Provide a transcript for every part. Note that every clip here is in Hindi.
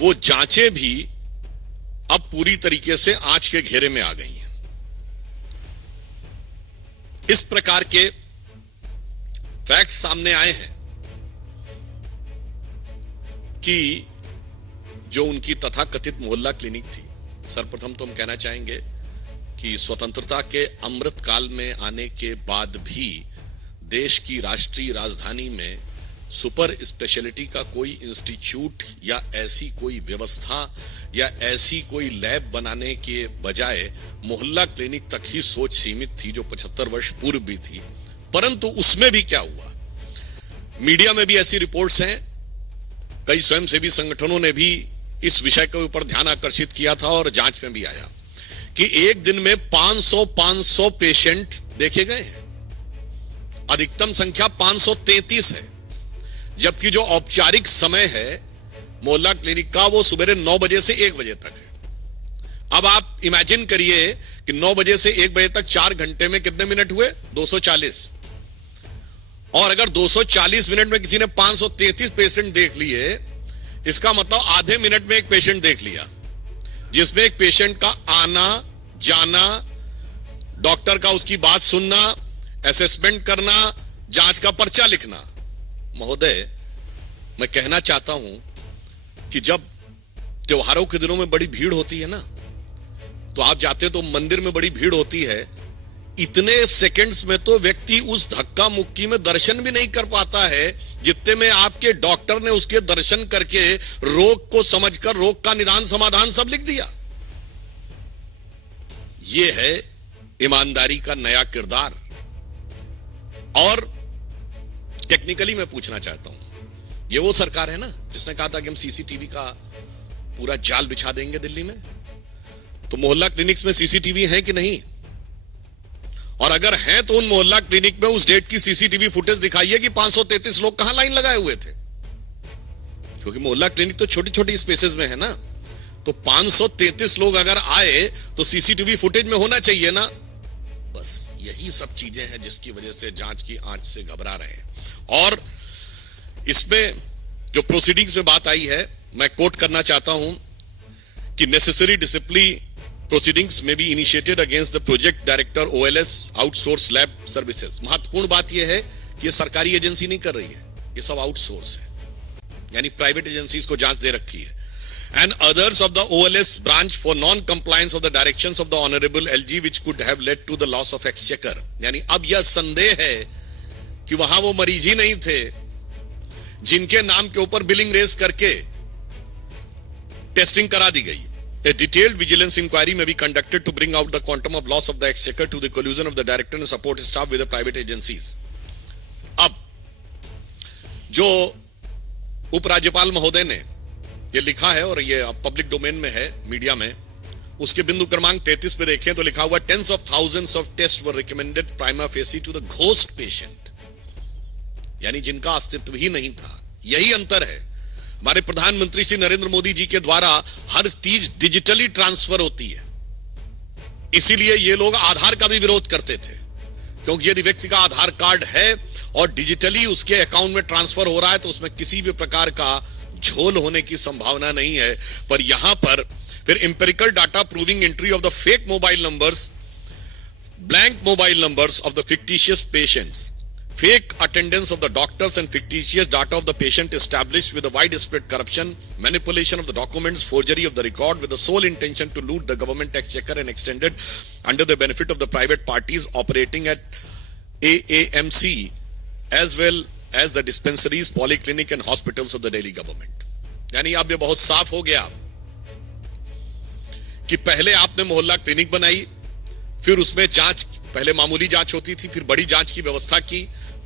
वो जांचें भी अब पूरी तरीके से आंच के घेरे में आ गई हैं। इस प्रकार के फैक्ट्स सामने आए हैं कि जो उनकी तथाकथित मोहल्ला क्लिनिक थी, सर्वप्रथम तो हम कहना चाहेंगे कि स्वतंत्रता के अमृत काल में आने के बाद भी देश की राष्ट्रीय राजधानी में सुपर स्पेशलिटी का कोई इंस्टीट्यूट या ऐसी कोई व्यवस्था या ऐसी कोई लैब बनाने के बजाय मोहल्ला क्लिनिक तक ही सोच सीमित थी, जो 75 वर्ष पूर्व भी थी। परंतु उसमें भी क्या हुआ, मीडिया में भी ऐसी रिपोर्ट्स हैं, कई स्वयंसेवी संगठनों ने भी इस विषय के ऊपर ध्यान आकर्षित किया था और जांच में भी आया कि एक दिन में 500 पेशेंट देखे गए हैं। अधिकतम संख्या 533 है, जबकि जो औपचारिक समय है मोहल्ला क्लिनिक का वो सुबह 9 बजे से 1 बजे तक है। अब आप इमेजिन करिए कि 9 बजे से 1 बजे तक 4 घंटे में कितने मिनट हुए, 240। और अगर 240 मिनट में किसी ने 533 पेशेंट देख लिए, इसका मतलब आधे मिनट में एक पेशेंट देख लिया, जिसमें एक पेशेंट का आना जाना, डॉक्टर का उसकी बात सुनना, असेसमेंट करना, जांच का पर्चा लिखना। महोदय, मैं कहना चाहता हूं कि जब त्योहारों के दिनों में बड़ी भीड़ होती है ना, तो आप जाते तो मंदिर में बड़ी भीड़ होती है, इतने सेकंड्स में तो व्यक्ति उस धक्का मुक्की में दर्शन भी नहीं कर पाता है जितने में आपके डॉक्टर ने उसके दर्शन करके रोग को समझकर रोग का निदान समाधान सब लिख दिया। यह है ईमानदारी का नया किरदार। और टेक्निकली मैं पूछना चाहता हूं, ये वो सरकार है ना जिसने कहा था कि हम सीसीटीवी का पूरा जाल बिछा देंगे दिल्ली में, तो मोहल्ला क्लिनिक्स में सीसीटीवी है कि नहीं? और अगर हैं तो उन मोहल्ला क्लिनिक में उस डेट की सीसीटीवी फुटेज दिखाइए कि 533 लोग कहां लाइन लगाए हुए थे, क्योंकि मोहल्ला क्लिनिक तो छोटी छोटी स्पेसेस में है ना, तो 533 लोग अगर आए तो सीसीटीवी फुटेज में होना चाहिए ना। बस यही सब चीजें हैं जिसकी वजह से जांच की आंच से घबरा रहे हैं। और इसमें जो प्रोसीडिंग्स में बात आई है, मैं कोट करना चाहता हूं कि नेसेसरी डिसिप्लिन प्रोसीडिंग्स में be initiated against the project director OLS outsource lab services. महत्वपूर्ण बात यह है कि ये सरकारी एजेंसी नहीं कर रही है, ये सब आउटसोर्स है, यानी प्राइवेट एजेंसीज को जांच दे रखी है। And others of the OLS branch for non compliance of the directions of the honourable LG which could have led to the loss of exchequer. यानी अब यह संदेह है कि वहां वो मरीज ही नहीं थे जिनके नाम के ऊपर बिलिंग रेज करके टेस्टिंग करा दी गई। A detailed vigilance inquiry may be conducted to bring out the quantum of loss of the exchequer to the collusion of the director and support staff with the private agencies. अब जो उपराज्यपाल महोदय ने ये लिखा है और ये पब्लिक डोमेन में है मीडिया में, उसके बिंदु क्रमांक 33 पे देखें तो लिखा हुआ tens of thousands of tests were recommended prima facie to the ghost patient, यानी जिनका अस्तित्व ही नहीं था। यही अंतर है। हमारे प्रधानमंत्री श्री नरेंद्र मोदी जी के द्वारा हर चीज डिजिटली ट्रांसफर होती है, इसीलिए ये लोग आधार का भी विरोध करते थे, क्योंकि यदि व्यक्ति का आधार कार्ड है और डिजिटली उसके अकाउंट में ट्रांसफर हो रहा है तो उसमें किसी भी प्रकार का झोल होने की संभावना नहीं है। पर यहां पर फिर empirical data proving entry of the fake mobile numbers, blank mobile numbers of the fictitious patients, fake attendance of the doctors and fictitious data of the patient established with a widespread corruption, manipulation of the documents, forgery of the record with the sole intention to loot the government exchequer and extended under the benefit of the private parties operating at AAMC as well as the dispensaries, polyclinic and hospitals of the Delhi government. यानी अब ये बहुत साफ हो गया कि पहले आपने मोहल्ला क्लिनिक बनाई, फिर उसमें जांच, पहले मामूली जांच होती थी, फिर बड़ी जांच की व्यवस्था की,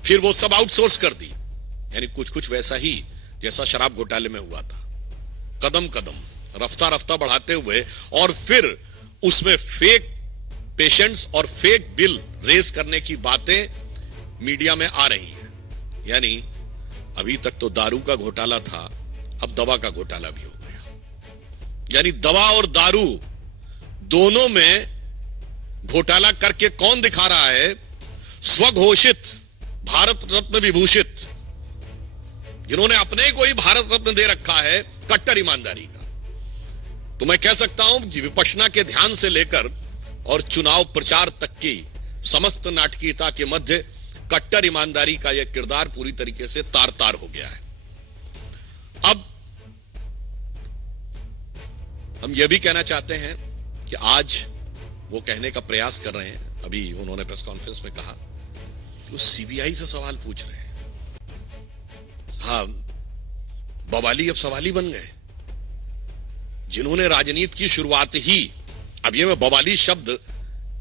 फिर वो सब आउटसोर्स कर दी। यानी कुछ कुछ वैसा ही जैसा शराब घोटाले में हुआ था, कदम कदम रफ्ता रफ्ता बढ़ाते हुए, और फिर उसमें फेक पेशेंट्स और फेक बिल रेज करने की बातें मीडिया में आ रही हैं। यानी अभी तक तो दारू का घोटाला था, अब दवा का घोटाला भी हो गया। यानी दवा और दारू दोनों में घोटाला करके कौन दिखा रहा है? स्वघोषित भारत रत्न विभूषित, जिन्होंने अपने को ही भारत रत्न दे रखा है, कट्टर ईमानदारी का। तो मैं कह सकता हूं कि विपश्यना के ध्यान से लेकर और चुनाव प्रचार तक की समस्त नाटकीयता के मध्य कट्टर ईमानदारी का यह किरदार पूरी तरीके से तार तार हो गया है। अब हम यह भी कहना चाहते हैं कि आज वो कहने का प्रयास कर रहे हैं, अभी उन्होंने प्रेस कॉन्फ्रेंस में कहा कि वो सीबीआई से सवाल पूछ रहे हैं। साहब, बवाली अब सवाली बन गए, जिन्होंने राजनीति की शुरुआत ही, अब ये मैं बवाली शब्द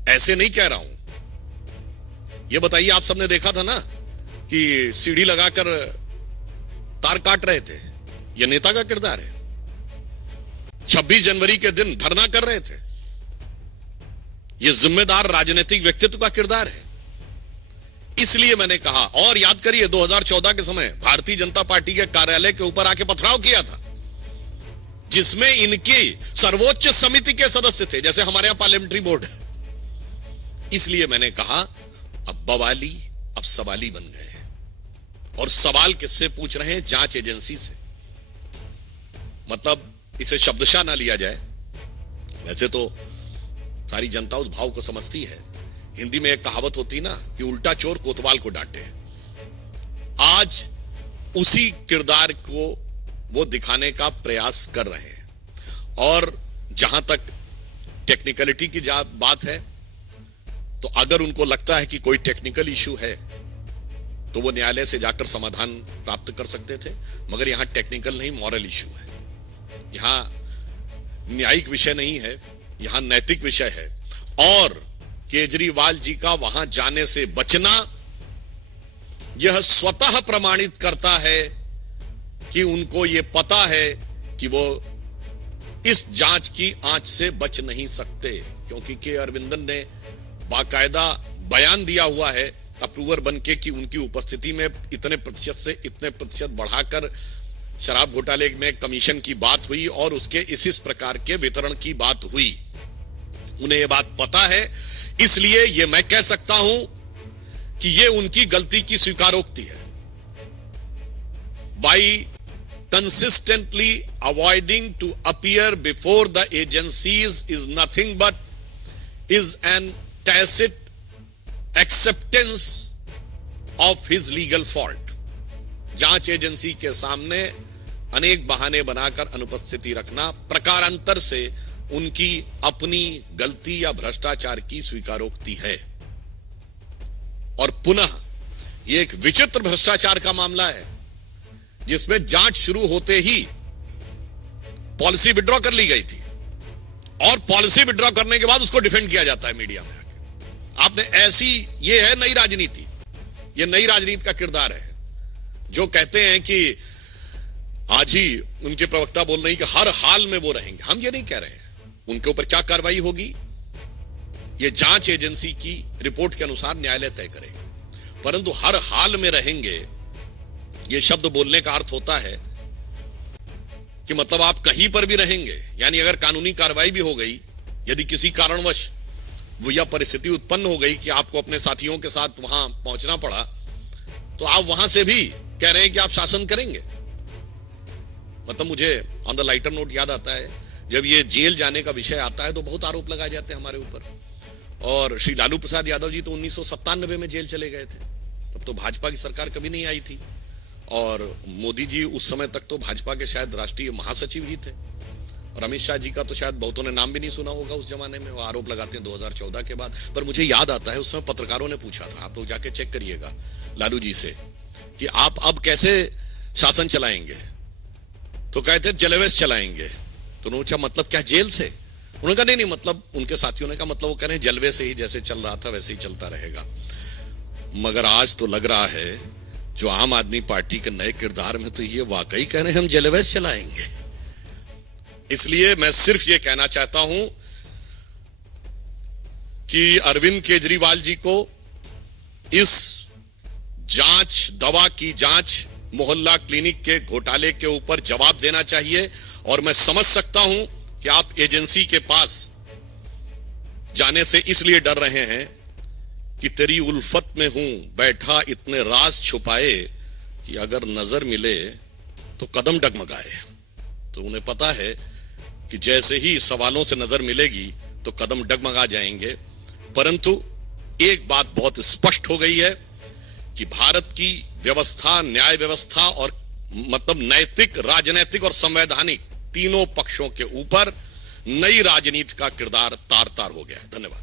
ऐसे नहीं कह रहा हूं, ये बताइए, आप सबने देखा था ना कि सीढ़ी लगाकर तार काट रहे थे, यह नेता का किरदार है। 26 जनवरी के दिन धरना कर रहे थे, यह जिम्मेदार राजनीतिक व्यक्तित्व का किरदार है। इसलिए मैंने कहा, और याद करिए 2014 के समय भारतीय जनता पार्टी के कार्यालय के ऊपर आके पथराव किया था, जिसमें इनकी सर्वोच्च समिति के सदस्य थे, जैसे हमारे यहां पार्लियामेंट्री बोर्ड है। इसलिए मैंने कहा अब बवाली अब सवाली बन गए हैं, और सवाल किससे पूछ रहे हैं? जांच एजेंसी से। मतलब इसे शब्दशः ना लिया जाए, वैसे तो सारी जनता उस भाव को समझती है। हिंदी में एक कहावत होती ना कि उल्टा चोर कोतवाल को डांटे। आज उसी किरदार को वो दिखाने का प्रयास कर रहे हैं। और जहां तक टेक्निकलिटी की बात है, तो अगर उनको लगता है कि कोई टेक्निकल इशू है तो वो न्यायालय से जाकर समाधान प्राप्त कर सकते थे, मगर यहां टेक्निकल नहीं, मॉरल इशू है। यहां न्यायिक विषय नहीं है, यहां नैतिक विषय है। और केजरीवाल जी का वहां जाने से बचना यह स्वतः प्रमाणित करता है कि उनको यह पता है कि वो इस जांच की आंच से बच नहीं सकते, क्योंकि के अरविंदन ने बाकायदा बयान दिया हुआ है अप्रूवर बनके कि उनकी उपस्थिति में इतने प्रतिशत से इतने प्रतिशत बढ़ाकर शराब घोटाले में कमीशन की बात हुई और उसके इस प्रकार के वितरण की बात हुई। उन्हें यह बात पता है, इसलिए यह मैं कह सकता हूं कि यह उनकी गलती की स्वीकारोक्ति है। By consistently avoiding to appear before the agencies is nothing but is an tacit acceptance of his legal fault। जांच एजेंसी के सामने अनेक बहाने बनाकर अनुपस्थिति रखना प्रकारांतर से उनकी अपनी गलती या भ्रष्टाचार की स्वीकारोक्ति है। और पुनः यह एक विचित्र भ्रष्टाचार का मामला है, जिसमें जांच शुरू होते ही पॉलिसी विड्रॉ कर ली गई थी, और पॉलिसी विड्रॉ करने के बाद उसको डिफेंड किया जाता है मीडिया में आके। आपने ऐसी, ये है नई राजनीति, ये नई राजनीति का किरदार है। जो कहते हैं कि आज ही उनके प्रवक्ता बोल रहे हैं कि हर हाल में वो रहेंगे, हम ये नहीं कह रहे हैं। उनके ऊपर क्या कार्रवाई होगी, ये जांच एजेंसी की रिपोर्ट के अनुसार न्यायालय तय करेगा। परंतु हर हाल में रहेंगे, ये शब्द बोलने का अर्थ होता है कि मतलब आप कहीं पर भी रहेंगे, यानी अगर कानूनी कार्रवाई भी हो गई, यदि किसी कारणवश वो यह परिस्थिति उत्पन्न हो गई कि आपको अपने साथियों के साथ वहां पहुंचना पड़ा, तो आप वहां से भी कह रहे हैं कि आप शासन करेंगे। मतलब मुझे ऑन द लाइटर नोट याद आता है, जब ये जेल जाने का विषय आता है तो बहुत आरोप लगाए जाते हैं हमारे ऊपर। और श्री लालू प्रसाद यादव जी तो 1997 में जेल चले गए थे, तब तो भाजपा की सरकार कभी नहीं आई थी। और मोदी जी उस समय तक तो भाजपा के शायद राष्ट्रीय महासचिव ही थे, और अमित शाह जी का तो शायद बहुतों ने नाम भी नहीं सुना होगा उस जमाने में। वो आरोप लगाते हैं 2014 के बाद। पर मुझे याद आता है उस समय पत्रकारों ने पूछा था, आप लोग जाके चेक करिएगा लालू जी से, कि आप अब कैसे शासन चलाएंगे? तो कहते जलवेज चलाएंगे। तो उन्होंने पूछा मतलब क्या जेल से? उन्होंने कहा नहीं, मतलब उनके साथियों ने कहा मतलब वो कह रहे हैं जलवे से ही, जैसे चल रहा था वैसे ही चलता रहेगा। मगर आज तो लग रहा है जो आम आदमी पार्टी के नए किरदार में तो ये वाकई कह रहे हैं हम जलवेज चलाएंगे। इसलिए मैं सिर्फ ये कहना चाहता हूं कि अरविंद केजरीवाल जी को इस जांच, दवा की जांच, मोहल्ला क्लिनिक के घोटाले के ऊपर जवाब देना चाहिए। और मैं समझ सकता हूं कि आप एजेंसी के पास जाने से इसलिए डर रहे हैं कि तेरी उल्फत में हूं बैठा इतने राज छुपाए कि अगर नजर मिले तो कदम डगमगाए। तो उन्हें पता है कि जैसे ही सवालों से नजर मिलेगी तो कदम डगमगा जाएंगे। परंतु एक बात बहुत स्पष्ट हो गई है कि भारत की व्यवस्था, न्याय व्यवस्था और मतलब नैतिक, राजनैतिक और संवैधानिक तीनों पक्षों के ऊपर नई राजनीति का किरदार तार तार हो गया है। धन्यवाद।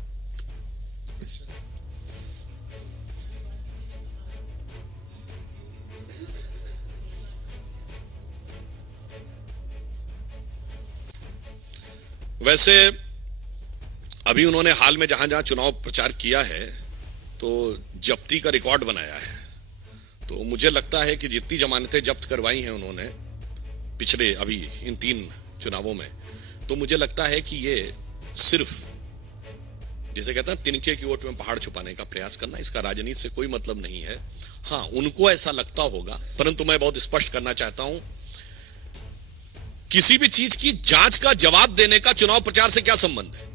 वैसे अभी उन्होंने हाल में जहां जहां चुनाव प्रचार किया है तो जब्ती का रिकॉर्ड बनाया है। तो मुझे लगता है कि जितनी जमानतें जब्त करवाई हैं उन्होंने पिछले अभी इन 3 चुनावों में, तो मुझे लगता है कि ये सिर्फ जिसे कहते हैं तिनके की ओट में पहाड़ छुपाने का प्रयास करना, इसका राजनीति से कोई मतलब नहीं है। हां, उनको ऐसा लगता होगा, परंतु मैं बहुत स्पष्ट करना चाहता हूं, किसी भी चीज की जांच का जवाब देने का चुनाव प्रचार से क्या संबंध है?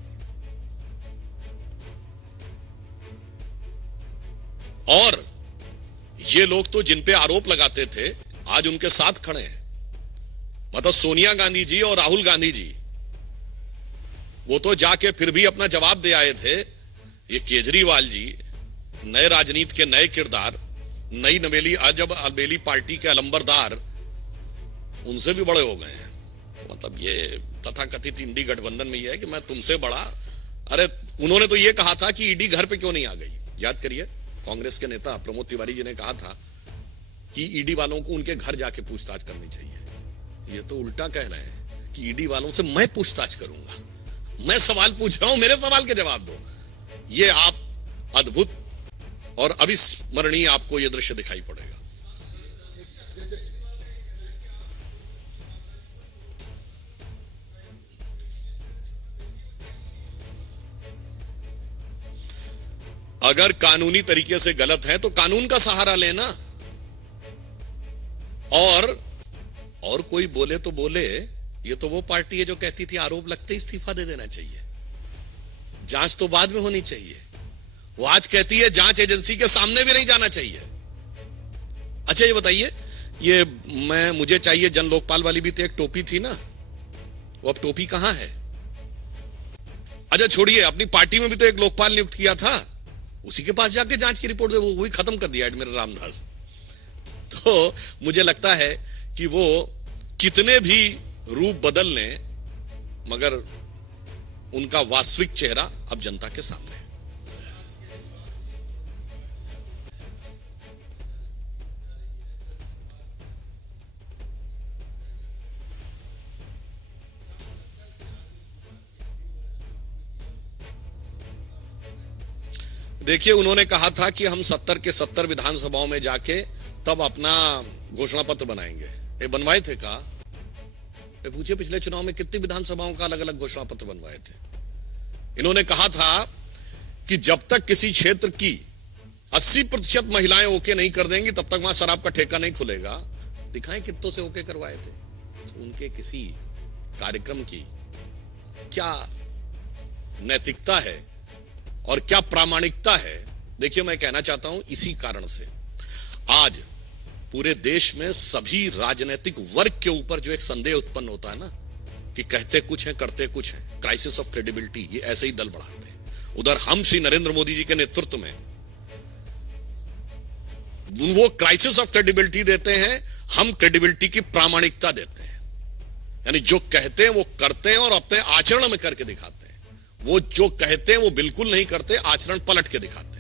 और ये लोग तो जिन पे आरोप लगाते थे आज उनके साथ खड़े हैं। मतलब सोनिया गांधी जी और राहुल गांधी जी, वो तो जाके फिर भी अपना जवाब दे आए थे। ये केजरीवाल जी नए राजनीति के नए किरदार, नई नवेली अजब अलबेली पार्टी के अलंबरदार, उनसे भी बड़े हो गए हैं। तो मतलब ये तथाकथित इंडी गठबंधन में ये है कि मैं तुमसे बड़ा। अरे उन्होंने तो ये कहा था कि ईडी घर पे क्यों नहीं आ गई, याद करिए। कांग्रेस के नेता प्रमोद तिवारी जी ने कहा था कि ईडी वालों को उनके घर जाके पूछताछ करनी चाहिए। ये तो उल्टा कह रहे हैं कि ईडी वालों से मैं पूछताछ करूंगा, मैं सवाल पूछ रहा हूं, मेरे सवाल के जवाब दो। ये आप अद्भुत और अविस्मरणीय आपको यह दृश्य दिखाई पड़ेगा। अगर कानूनी तरीके से गलत है तो कानून का सहारा लेना। और कोई बोले तो बोले, ये तो वो पार्टी है जो कहती थी आरोप लगते ही इस्तीफा दे देना चाहिए, जांच तो बाद में होनी चाहिए। वो आज कहती है जांच एजेंसी के सामने भी नहीं जाना चाहिए। अच्छा ये बताइए, ये मुझे चाहिए जन लोकपाल वाली भी तो एक टोपी थी ना, वो अब टोपी कहां है? अच्छा छोड़िए, अपनी पार्टी में भी तो एक लोकपाल नियुक्त किया था, उसी के पास जाके जांच की रिपोर्ट दे, वो भी खत्म कर दिया एडमिरल रामदास। तो मुझे लगता है कि वो कितने भी रूप बदल लें, मगर उनका वास्तविक चेहरा अब जनता के सामने है। देखिए, उन्होंने कहा था कि हम 70 के 70 विधानसभाओं में जाके तब अपना घोषणा पत्र बनाएंगे। ये बनवाए थे का? पूछिए पिछले चुनाव में कितनी विधानसभाओं का अलग अलग घोषणा पत्र बनवाए थे। इन्होंने कहा था कि जब तक किसी क्षेत्र की 80% महिलाएं ओके नहीं कर देंगी तब तक वहां शराब का ठेका नहीं खुलेगा। दिखाएं कितनों से ओके करवाए थे। तो उनके किसी कार्यक्रम की क्या नैतिकता है और क्या प्रामाणिकता है। देखिए, मैं कहना चाहता हूं, इसी कारण से आज पूरे देश में सभी राजनीतिक वर्ग के ऊपर जो एक संदेह उत्पन्न होता है ना कि कहते कुछ है करते कुछ है, क्राइसिस ऑफ क्रेडिबिलिटी, ये ऐसे ही दल बढ़ाते हैं। उधर हम श्री नरेंद्र मोदी जी के नेतृत्व में वो क्राइसिस ऑफ क्रेडिबिलिटी देते हैं, हम क्रेडिबिलिटी की प्रामाणिकता देते हैं। यानी जो कहते हैं वो करते हैं और अपने आचरण में करके दिखाते हैं। वो जो कहते हैं वो बिल्कुल नहीं करते, आचरण पलट के दिखाते हैं।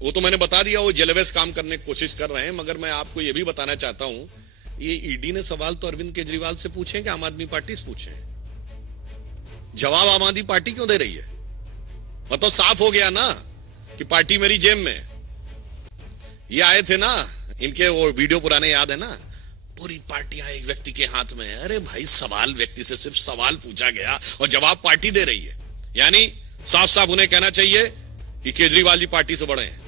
वो तो मैंने बता दिया, वो जेलवेस काम करने की कोशिश कर रहे हैं। मगर मैं आपको यह भी बताना चाहता हूं, ये ईडी ने सवाल तो अरविंद केजरीवाल से पूछे कि आम आदमी पार्टी से पूछे, जवाब आम आदमी पार्टी क्यों दे रही है? मतलब साफ हो गया ना कि पार्टी मेरी जेब में। ये आए थे ना, इनके वो वीडियो पुराने याद है ना, पूरी पार्टियां एक व्यक्ति के हाथ में है। अरे भाई, सवाल व्यक्ति से सिर्फ सवाल पूछा गया और जवाब पार्टी दे रही है। यानी साफ साफ उन्हें कहना चाहिए कि केजरीवाल जी पार्टी से बड़े हैं।